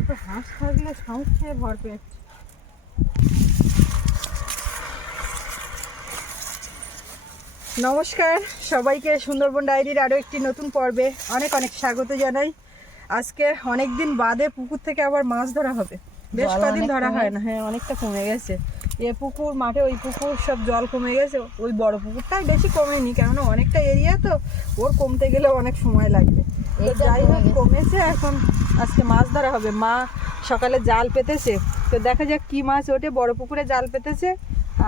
দুটো হাঁস থাকলে পেট নমস্কার সবাইকে সুন্দরবন ডায়েরির আরও একটি নতুন পর্বে অনেক অনেক স্বাগত জানাই। আজকে অনেক দিন বাদে পুকুর থেকে আবার মাছ ধরা হবে। বেশ কদিন ধরা হয় না। হ্যাঁ অনেকটা কমে গেছে। এ পুকুর মাঠে ওই পুকুর সব জল কমে গেছে। ওই বড় পুকুরটাই বেশি কমেনি কেননা অনেকটা এরিয়া তো ওর কমতে গেলে অনেক সময় লাগবে। যাই হোক কমেছে এখন। আজকে মাছ ধরা হবে। মা সকালে জাল পেতেছে। তো দেখা যাক কি মাছ ওঠে। বড় পুকুরে জাল পেতেছে।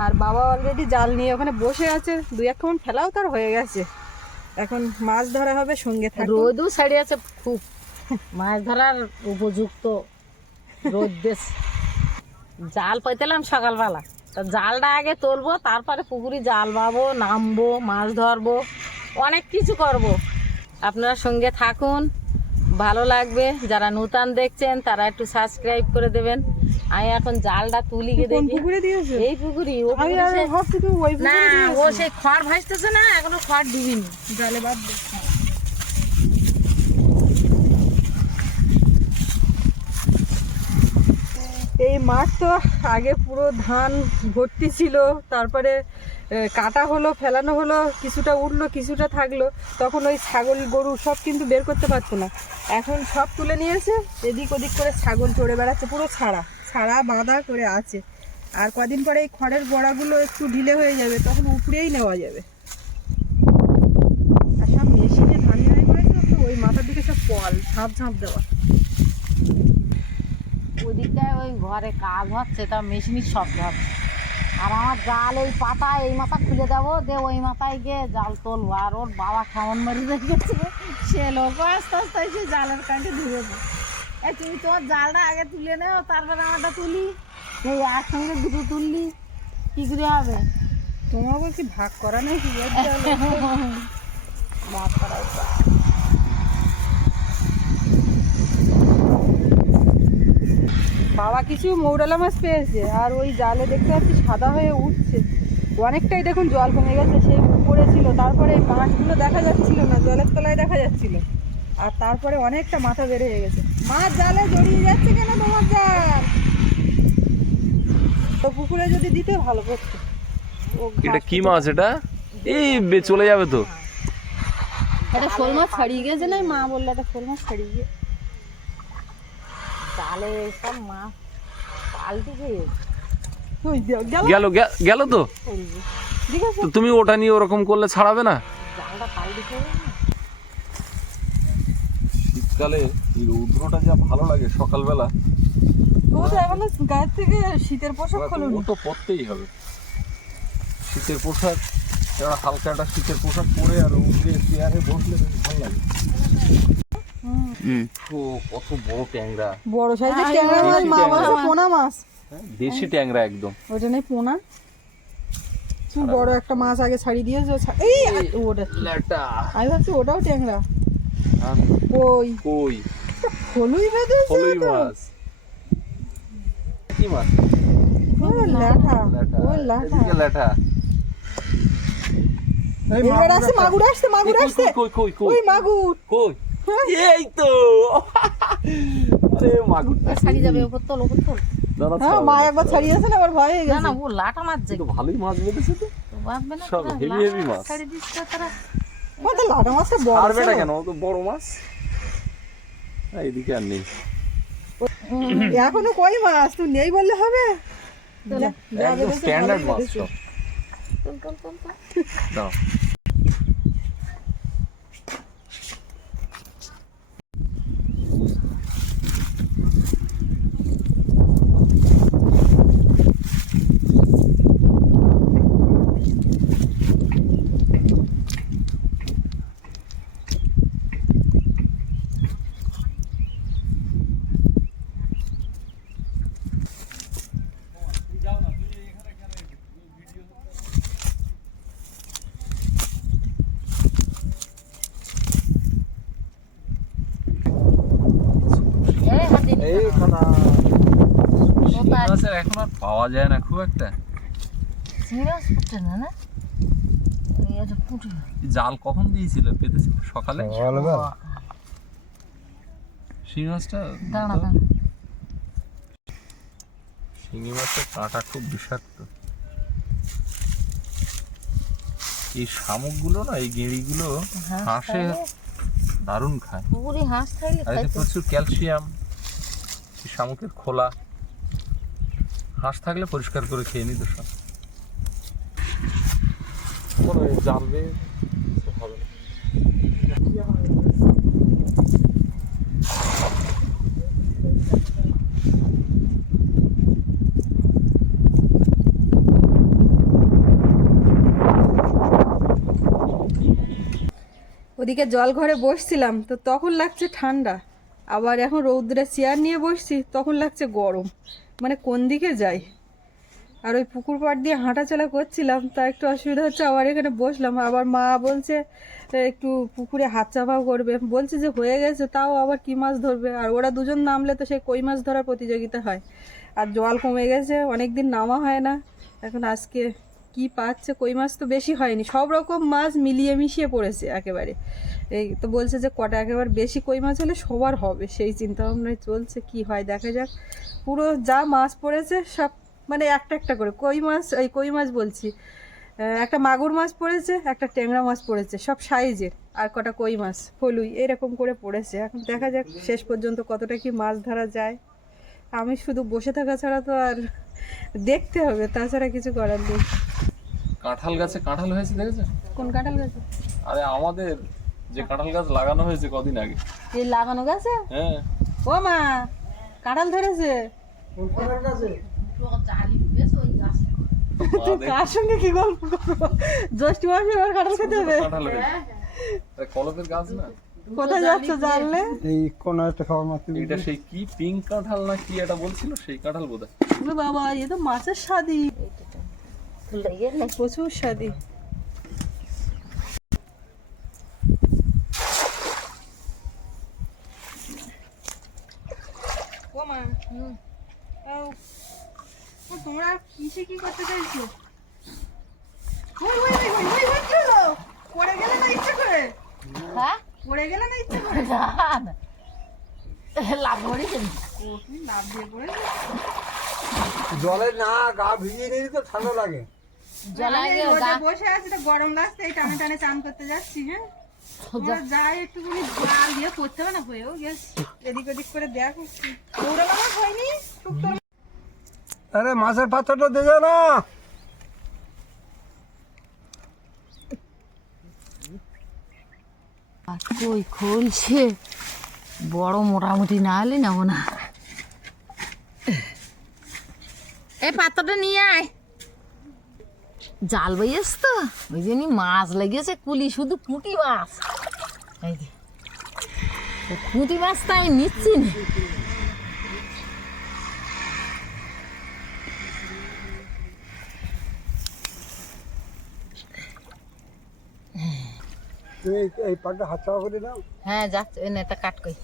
আর বাবা অলরেডি জাল নিয়ে ওখানে বসে আছে। দুই এক কেমন ফেলাও তার হয়ে গেছে। এখন মাছ ধরা হবে সঙ্গে থাকবে রোদও ছাড়ি আছে খুব। মাছ ধরার উপযুক্ত রোদ দেশ জাল পাইতেলাম সকালবেলা। তা জালটা আগে তুলবো তারপরে পুকুরে জাল বাবো নামবো মাছ ধরবো অনেক কিছু করব। আপনারা সঙ্গে থাকুন ভালো লাগবে। যারা নূতন দেখছেন তারা একটু সাবস্ক্রাইব করে দেবেন। আমি এখন জালটা তুলি গিয়ে দেখি। পুকুরে দিয়েছে এই পুকুরি না ও সেই খড় ভাসতেছে না এখনও খড় দিবিনি জালে বাদ এই মাঠ তো আগে পুরো ধান ভর্তি ছিল, তারপরে কাটা হলো, ফেলানো হলো, কিছুটা উঠল, কিছুটা থাকল, তখন ওই ছাগল, গরু সব কিন্তু বের করতে পারতো না। এখন সব তুলে নিয়েছে, এদিক ওদিক করে ছাগল চড়ে বেড়াচ্ছে, পুরো ছাড়া ছাড়া বাঁধা করে আছে। আর কদিন পরে এই খড়ের বড়াগুলো একটু ঢিলে হয়ে যাবে, তখন উপরেই নেওয়া যাবে। আর সব মেশিনে ধান করেছে ওই মাথার দিকে সব পল ঝাঁপ ঝাঁপ দেওয়া। ওদিকটায় ওই ঘরে কাজ হচ্ছে তা মেশিনের শব্দ হচ্ছে। আর আমার জাল এই পাতা এই মাথা খুলে দেবো দে ওই মাথায় গিয়ে জাল তুলবো। আর ওর বাবা কেমন মারি রেখেছে সে লোক আস্তে আস্তে এসে জালের কাঠে ধুয়েছে এই তুমি তোমার জালটা আগে তুলে নেও তারপরে আমারটা তুলি। এই একসঙ্গে দুটো তুললি কী করে হবে? তোমাকে কি ভাগ করা নেই কি এর জালে? বাবা কিছু মৌরালা মাছ পেয়েছে আর ওই জালে দেখতে পাচ্ছি সাদা হয়ে উঠছে। অনেকটাই দেখুন জল কমে গেছে সেই উপরে ছিল তারপরে মাছগুলো দেখা যাচ্ছিল না জলের তলায় দেখা যাচ্ছিল। আর তারপরে অনেকটা মাথা বেড়ে হয়ে গেছে। মাছ জালে জড়িয়ে যাচ্ছে কেন তোমার জাল? তো পুকুরে যদি দিতে ভালো করতো। এটা কি মাছ এটা? এই চলে যাবে তো। একটা শোল মাছ ছাড়িয়ে গেছে না? মা বলল একটা শোল মাছ ছাড়িয়ে গিয়ে জালে সব মাছ পাল্টি গেল। গেল তো? ঠিক আছে। তুমি ওটা নিয়ে ওরকম করলে ছাড়াবে না? শীতকালে এই রৌদ্রটা যা ভালো লাগে সকালবেলা। তো এখনও গায়ের থেকে শীতের পোশাক খোলনি ও তো পরতেই হবে। শীতের পোশাক একটা হালকা একটা শীতের পোশাক পরে আর উঠে চেয়ারে বসলে ভালো লাগে। কত বড় ট্যাংরা। বড় সাইজের ট্যাংরা মাছ মা। বলছে পোনা মাছ। হ্যাঁ, দেশি ট্যাংরা একদম। ওটা নেই পোনা। তুমি বড় একটা মাছ আগে ছাড়িয়ে দিয়েছ। এই ওটা ল্যাটা। আমি ভাবছি ওটাও ট্যাংরা। হ্যাঁ, ওই কই? হলুই বেঁধেছে হলুই মাছ। কি মাছ? ল্যাটা। ও ল্যাঠা এদিকে ল্যাটা। এবার আসছে মাগুর আসছে মাগুর কই, আসছে। কই কই কই? ওই মাগুর। কই? এই তো আরে মাগুরটা ছাড়ি যাবে ওপর তোল ওপর তোল। হ্যাঁ মা একবার ছাড়িয়েছে না আবার ভয় হয়ে না গেছে। না ও লাটা তো ভালোই মাছ বেঁধেছে তো। বাঁধবে না সব তোরা? heavy মাছ। ছাড়ি দিস তো ও তো লাটা মাছটা বড় আর বেটা কেন? ও তো বড় মাছ। এইদিকে আর নেই। এখনও কই মাছ? তুই নেই বললে হবে? স্ট্যান্ডার্ড মাছ দাও এই হাতে নি এই খানা কোথায়? মাছের এখন আর পাওয়া যায় না খুব একটা। মাছ না না? জাল কখন দিয়েছিল পেতেছিল সকালে? শিং মাছটা শিঙি মাছের কাঁটা খুব বিষাক্ত। এই শামুকগুলো না এই গেঁড়িগুলো হাঁসে দারুণ খায়। পুকুরে হাঁস থাকলে প্রচুর ক্যালসিয়াম এই শামুকের খোলা। হাঁস থাকলে পরিষ্কার করে খেয়ে নিত সব। কোনো জাল বেয়ে হবে ওদিকে জল ঘরে বসছিলাম তো তখন লাগছে ঠান্ডা। আবার এখন রৌদ্রে চেয়ার নিয়ে বসছি, তখন লাগছে গরম। মানে কোন দিকে যাই? আর ওই পুকুর পাড় দিয়ে হাঁটাচলা করছিলাম, তা একটু অসুবিধা হচ্ছে, আবার এখানে বসলাম। আবার মা বলছে একটু পুকুরে হাত চাপাও করবে। বলছে যে হয়ে গেছে, তাও আবার কি মাছ ধরবে? আর ওরা দুজন নামলে তো সেই কই মাছ ধরার প্রতিযোগিতা হয়। আর জল কমে গেছে অনেক দিন নামা হয় না। এখন আজকে কি পাচ্ছে, কই মাছ তো বেশি হয়নি। সব রকম মাছ মিলিয়ে মিশিয়ে পড়েছে একেবারে। এই তো বলছে যে কটা একেবারে বেশি কই মাছ হলে সবার হবে। সেই চিন্তা ভাবনায় চলছে, কি হয় দেখা যাক। পুরো যা মাছ পড়েছে সব মানে একটা একটা করে। কই মাছ, এই কই মাছ বলছি একটা মাগুর মাছ পড়েছে, একটা ট্যাংরা মাছ পড়েছে, সব সাইজের। আর কটা কই মাছ ফলুই এরকম করে পড়েছে। এখন দেখা যাক শেষ পর্যন্ত কতটা কি মাছ ধরা যায়। আমি শুধু বসে থাকা ছাড়া তো আর দেখতে হবে তাছাড়া কিছু করার নেই। কাঁঠাল গাছে কাঁঠাল হয়েছে দেখেছ? কোন কাঁঠাল গাছে? আরে আমাদের যে কাঁঠাল গাছ লাগানো হয়েছে কদিন আগে। এই লাগানো গাছে? হ্যাঁ। ও মা কাঁঠাল ধরেছে। বাদে কার সঙ্গে কি গল্প করব? জ্যৈষ্ঠ মাসে এবার কাঁঠাল খেতে হবে। কাঁঠাল কলপের গাছ না? কোথায় যাচ্ছ জানলে? এই কোন একটা খাবার মাত্র এটা সেই কি পিঙ্ক কাঁঠাল না কি এটা বলছিল? সেই কাঁঠাল বোধ ও বাবা এ তো মাছের স্বাদই। প্রচুর স্বাদই। তোমরা কিসে কি করতে চাইছো? পড়ে গেলে না ইচ্ছে করে? হ্যাঁ? পড়ে গেলে না ইচ্ছে করে? লাভ করেছে ও তুমি লাভ দিয়ে পড়েছো জলে না গা ভিজিয়ে নিয়ে তো ঠান্ডা লাগে। জলে বসে আছি তো গরম লাগছে এই টানে টানে চান করতে যাচ্ছি হ্যাঁ? যাই একটুখানি জাল দিয়ে পড়তে হবে না হয়েও গেছে। এদিক ওদিক করে দেখো দৌড়ানো আমার হয়নি? আরে মাছের পাত্রটা দেবে না আর কই খলছে? বড় মোটামুটি না হলে নেব না। এই পাত্রটা নিয়ে আয়। জাল বইয়েস তো, ওই জন্যই মাছ লেগেছে কুলি, শুধু পুঁটি মাছ। এই পুঁটি মাছ তাই নিচ্ছি না। তুমি এই- এই পাটটা হাত চাপা করে দাও হ্যাঁ যাচ্ছে, এই নেটা কাট কই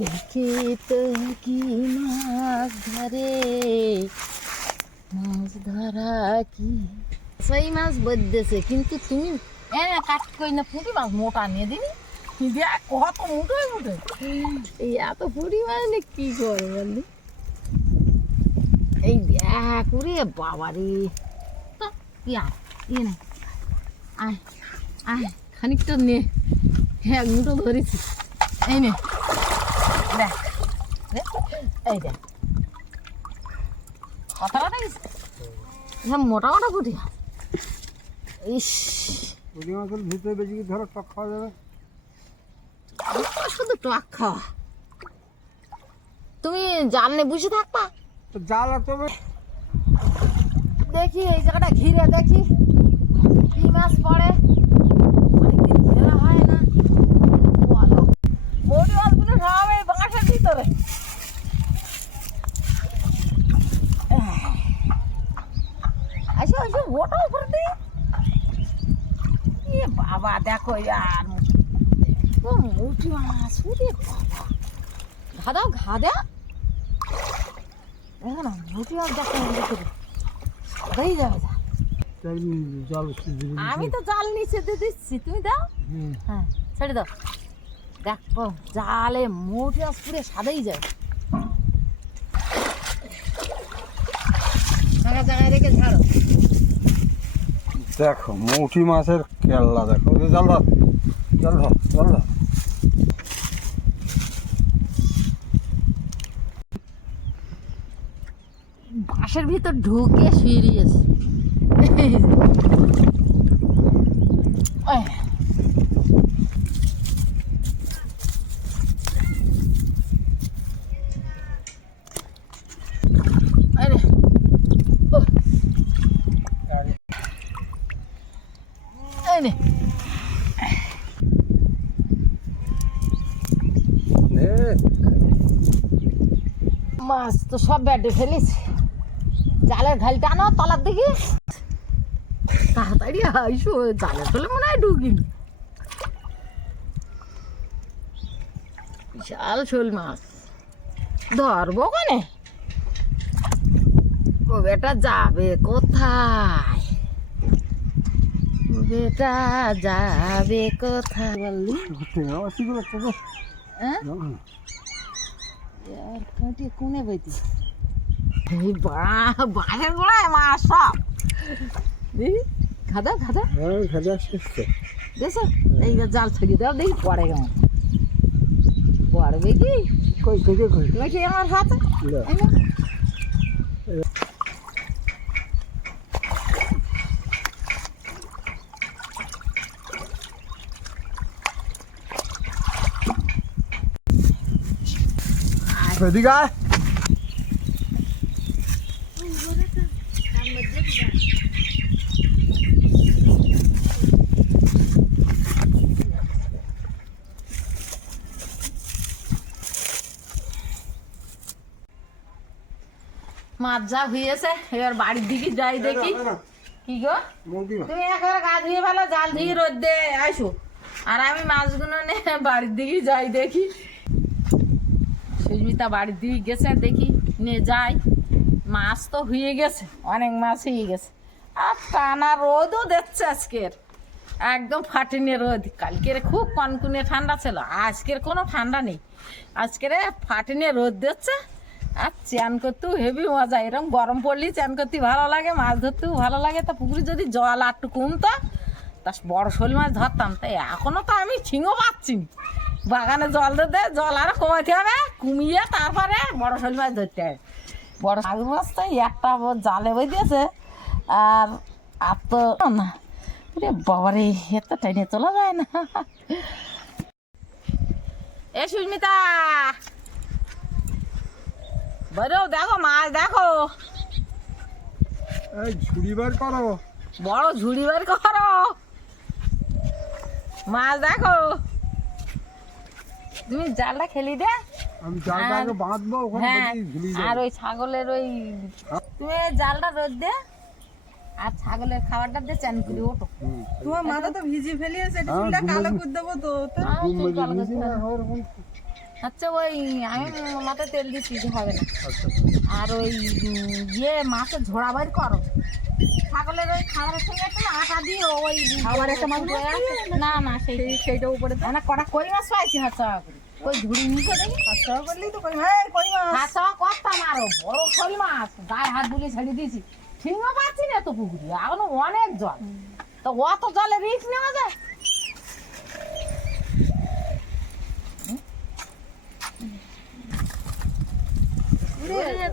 দেখে তো কি মাছ ধরে, মাছ ধরা কি? সেই মাছ বদলেছে, কিন্তু তুমি, এ না কাট কই না, পুঁটি মাছ মোটা নিয়ে দিবি? দেখ, কত মুঠো মুঠো এই এত পুঁটি মাছ নিয়ে কি করে বললি? এই দেখ ওরে বাবা রে তো কি আর ইয়ে না। আয় আয় খানিকটা নে। হ্যাঁ মুঠো ধরেছি। এই নে। দেখ দেখ, এই দেখ। কথাটা দেখিস হ্যাঁ মোটা মোটা পুঁটি মাছ। ইস। পুঁটি মাছের ভিতরে বেশি কি ধরো টক খাওয়া যাবে। শুধু টক খাওয়া। তুমি জাল নিয়ে বসে থাকবা? তো আর তবে দেখি, এই জায়গাটা ঘিরে দেখি। কি মাছ পড়ে? অনেকদিন হয় না। বড়ি মাছগুলো সব এই বাঁশের ভিতরে। আসো আসো ওটা উপর দিয়ে। এ বাবা, দেখো আর মুটি মাছ উঠে বাবা। ঘা দাও ঘা দাও দেখো না মুটি মাছ দেখো দেখো হয়ে যাবে যা তাই জল আমি তো জাল নিচে দিয়ে দিচ্ছি তুমি দাও। হ্যাঁ ছেড়ে দাও। দেখো জালে মোটে পুরে সাদাই যায়। দেখো মৌটি মাছের কেল্লা দেখো। জাল ধর জাল ধর জাল ধর। বাঁশের ভিতর ঢুকে সিরিয়াস মাছ তো সব ব্যাটে ফেলিস জালের ঘাল টানো তলার দিকে। তাড়াতাড়ি আইসো জালে ফেলে মনে হয় ঢুকিনি। বিশাল শোল মাছ। ধরবো কোনে? ও বেটা যাবে কোথায়? ও বেটা যাবে কোথায়? বললি হ্যাঁ কোনে বইতি বাঁশের গোড়ায় মাছ সব। দেখি খাদা খাদা। দেখছ? এই জাল ছড়িয়ে দাও দেখি পড়ে কেমন। পড়বে কি? কই কই কই দেখি আমার হাতে এই নে। মাছ যা হয়েছে এবার বাড়ির দিকে যাই দেখি। কি গো? তুমি একেবারে গা ধুয়ে ভালো জাল ধুয়ে রোদ দে আসো আর আমি মাছগুলো নিয়ে বাড়ির দিকে যাই দেখি। সুস্মিতা বাড়ির দিকে গেছে দেখি নিয়ে যাই। মাছ তো হয়ে গেছে অনেক মাছ হয়ে গেছে। আর টানা রোদও দেখছে আজকের। একদম ফাটিনে রোদ। কালকের খুব কনকুনে ঠান্ডা ছিল আজকের কোনো ঠান্ডা নেই। আজকের ফাটিনে রোদ দিচ্ছে আর চান করতেও হেভি মজা। এরকম গরম পড়লেই চান করতে ভালো লাগে, মাছ ধরতেও ভালো লাগে। তা পুকুরে যদি জল আর একটু কমতো, তা বড় শোল মাছ ধরতাম। তাই এখনও তো আমি ছিঙও পাচ্ছি বাগানে জল দিতে জল আরও কমাতে হবে, কমিয়ে তারপরে বড় শোল মাছ ধরতে হবে। বড় মাগুর মাছ তো একটা জালে বই দিয়েছে, আর আর তো না। রে বাবারে এত টাইনে তোলা যায় না। এ সুস্মিতা! বলো দেখো মাছ দেখো। এই ঝুড়ি বার করো। বড় ঝুড়ি বের করো। মাছ দেখো। তুমি জালটা খেলি দে। আমি জালটা আর- আগে বাঁধবো ওখানে হ্যাঁ ঝুলি আর ওই ছাগলের ওই তুমি জালটা রোদ দে আর ছাগলের খাবারটা দিয়ে চান করি ওটো তোমার মাথা তো ভিজিয়ে ফেলিয়েছে এটা হ্যাঁ, চুলটা কালো করে দেবো তো তো আচ্ছা ওই আমি মাথায় তেল দিচ্ছি যে হবে না। আর ওই ইয়ে মাছের ঝোড়া বাইর করো। ছাগলের ওই খাবারের সঙ্গে একটু আটা দিয়ে ওই একটা মাছ না না সেই সেই সেইটা উপরে না কটা কই মাছ পাইছি? হাত চাওয়া করে। ওই ঝুড়ি নিচে দেখি। আচ্ছা করলেই তো কই হ্যাঁ কই মাছ? হাত চাওয়া করতাম আরও। বড় শোল মাছ। গায়ে হাত বুলিয়ে ছেড়ে দিয়েছি। ঠিকও পাচ্ছি না তো পুকুরে। এখনও অনেক জল। তো অত জলে রিক্স নেওয়া যায়?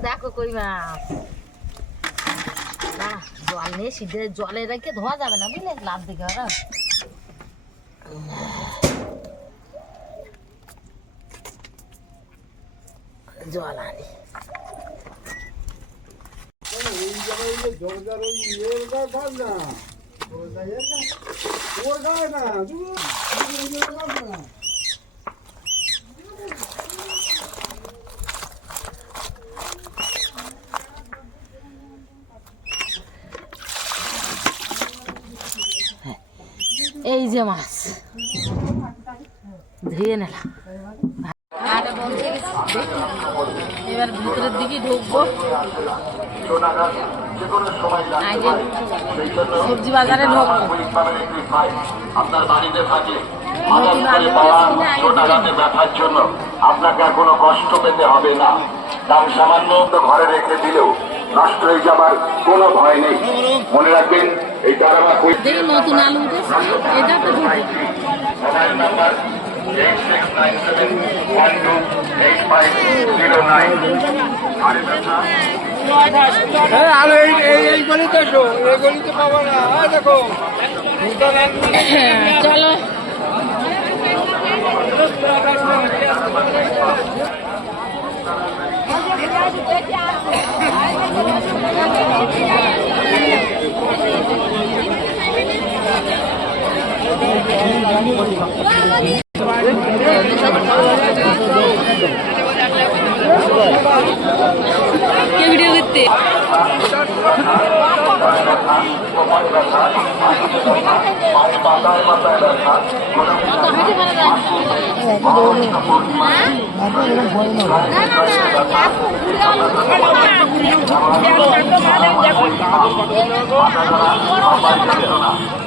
দেখো কই মাছ না জল নিয়ে সিধে জলে রেখে ধোয়া যাবে না বুঝলে? লাভ দিকে ওরা। জল আনি। জলদার ওই ইয়ের গায়ে থাক না ওর গায়ে না যে মাছ ধুয়ে নিলাম এবার ভিতরের দিকে ঢুকবো। সবজি বাজারে ঢুকবো। ছোটা ব্যথার জন্য আপনাকে আর কোনো কষ্ট পেতে হবে না। দাম সামান্য তো ঘরে রেখে দিলেও নষ্ট হয়ে যাবার কোনো ভয় নেই। মনে রাখবেন এই দেখি নতুন আলু mobile number eight six nine seven one two eight five zero nine হ্যাঁ আর এই এই এই গলিতে এই গলিতে পাবো না। এই দেখো। চলো। কে ভিডিও করতে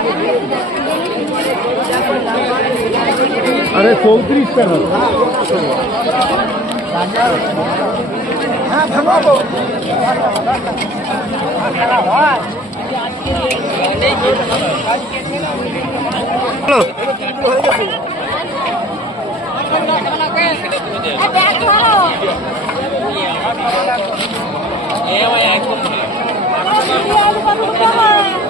অত হাঁটে মারা যায় সিম কত করে আমাদের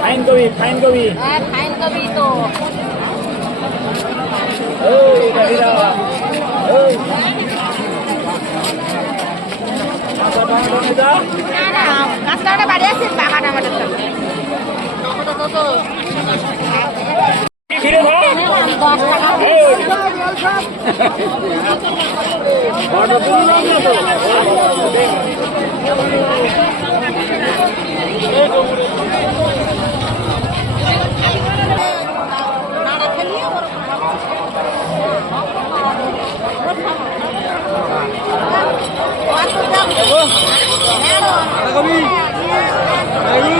ফাইন কবি ফাইন কবি হ্যাঁ ফাইন কপি তো না না কাঁচ কাটা বাড়ি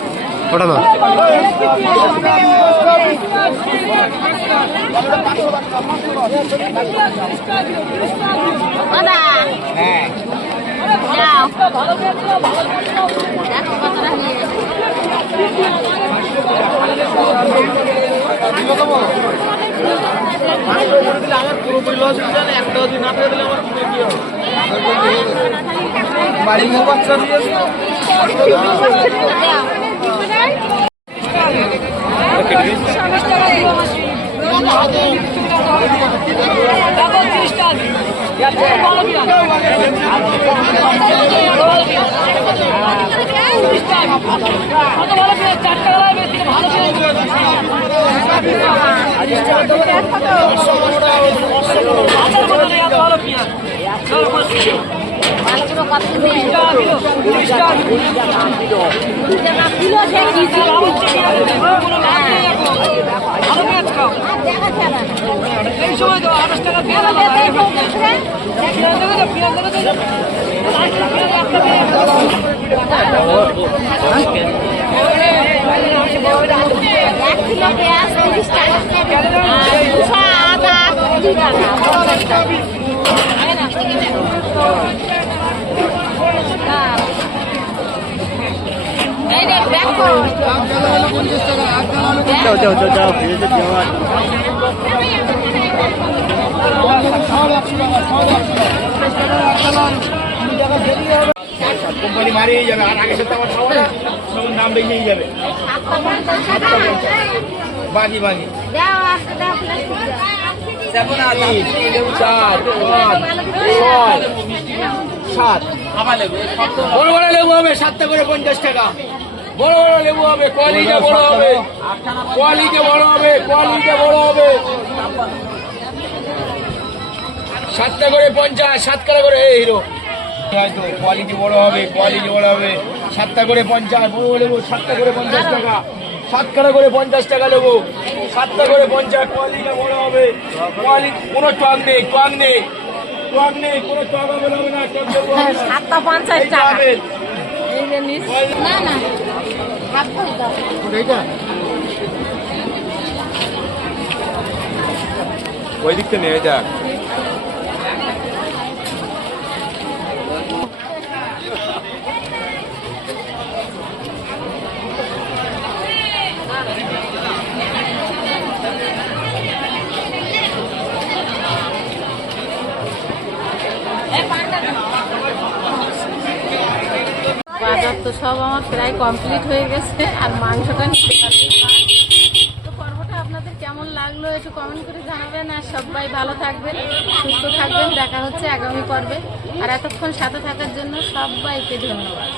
ওটা হ্যাঁ। কতটা নিয়ে গেছে। বাড়ির মো বাচ্চা দিয়ে মাছগুলো কত নিয়ে কিলো সেই কেজি এক কিলো পেঁয়াজ তিরিশ টাকা দুশো আদা কুড়ি টাকা যাও যাও যাও যাও ফ্রিজে দেওয়া কোম্পানি মারিয়ে যাবে আর আগে সাথে আমার খাওয়া না তখন দাম যাবে বাকি বাকি। চার পাঁচ সাত বড় বড় লেবু হবে সাতটা করে পঞ্চাশ টাকা। বড় বড় লেবু হবে, কোয়ালিটি বড় হবে। কোয়ালিটি বড় হবে, কোয়ালিটি বড় হবে। সাতটা করে পঞ্চাশ সাতটা করে, এই হিরো। হয়তো কোয়ালিটি বড় হবে, কোয়ালিটি বড় হবে। সাতটা করে পঞ্চাশ, বড় বড় লেবু, সাতটা করে পঞ্চাশ টাকা। সাতখানা করে পঞ্চাশ টাকা লেবু। সাতটা করে পঞ্চাশ, কোয়ালিটি বড় হবে। কোয়ালিটি কোনো টক নেই টক নেই। টক নেই কোনো টক হবে না, না। সাতটা পঞ্চাশ টাকা। এই যে নিস না না। ওই দিকটা নিয়ে যাক বাজার তো সব আমার প্রায় কমপ্লিট হয়ে গেছে, আর মাংসটা নিতে পারছি তো পর্বটা আপনাদের কেমন লাগল একটু কমেন্ট করে জানাবেন, আর সবাই ভালো থাকবেন, সুস্থ থাকবেন, দেখা হচ্ছে আগামী পর্বে। আর এতক্ষণ সাথে থাকার জন্য সবাইকে ধন্যবাদ।